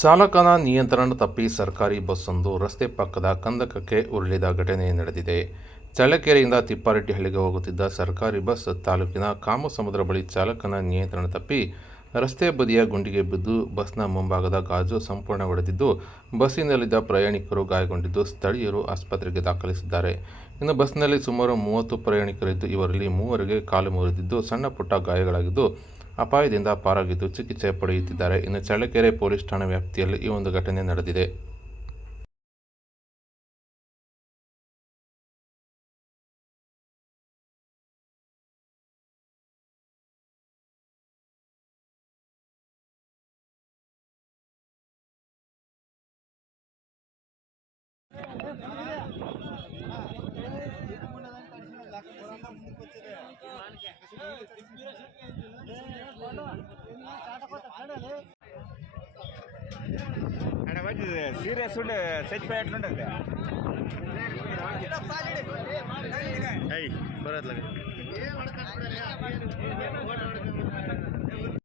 ಚಾಲಕನ ನಿಯಂತ್ರಣ ತಪ್ಪಿ ಸರ್ಕಾರಿ ಬಸ್ಸೊಂದು ರಸ್ತೆ ಪಕ್ಕದ ಕಂದಕಕ್ಕೆ ಉರುಳಿದ ಘಟನೆ ನಡೆದಿದೆ. ಚಳ್ಳಕೆರೆಯಿಂದ ತಿಪ್ಪಾರೆಡ್ಡಿಹಳ್ಳಿಗೆ ಹೋಗುತ್ತಿದ್ದ ಸರ್ಕಾರಿ ಬಸ್ ತಾಲೂಕಿನ ಕಾಮಸಮುದ್ರ ಬಳಿ ಚಾಲಕನ ನಿಯಂತ್ರಣ ತಪ್ಪಿ ರಸ್ತೆ ಬದಿಯ ಗುಂಡಿಗೆ ಬಿದ್ದು ಬಸ್ನ ಮುಂಭಾಗದ ಗಾಜು ಸಂಪೂರ್ಣ ಒಡೆದಿದ್ದು ಬಸ್ಸಿನಲ್ಲಿದ್ದ ಪ್ರಯಾಣಿಕರು ಗಾಯಗೊಂಡಿದ್ದು ಸ್ಥಳೀಯರು ಆಸ್ಪತ್ರೆಗೆ ದಾಖಲಿಸಿದ್ದಾರೆ. ಇನ್ನು ಬಸ್ನಲ್ಲಿ ಸುಮಾರು ಮೂವತ್ತು ಪ್ರಯಾಣಿಕರಿದ್ದು, ಇವರಲ್ಲಿ ಮೂವರಿಗೆ ಕಾಲು ಮುರಿದಿದ್ದು, ಸಣ್ಣ ಪುಟ್ಟ ಗಾಯಗಳಾಗಿದ್ದು ಅಪಾಯದಿಂದ ಪಾರಾಗಿದ್ದು ಚಿಕಿತ್ಸೆ ಪಡೆಯುತ್ತಿದ್ದಾರೆ. ಇನ್ನು ಚಳ್ಳಕೆರೆ ಪೊಲೀಸ್ ಠಾಣೆ ವ್ಯಾಪ್ತಿಯಲ್ಲಿ ಈ ಒಂದು ಘಟನೆ ನಡೆದಿದೆ. అంటే మంచిది సీరియస్ ఉండే చచ్చిపోయేట్లుంటుంది అయ్యి బరాత్లాగా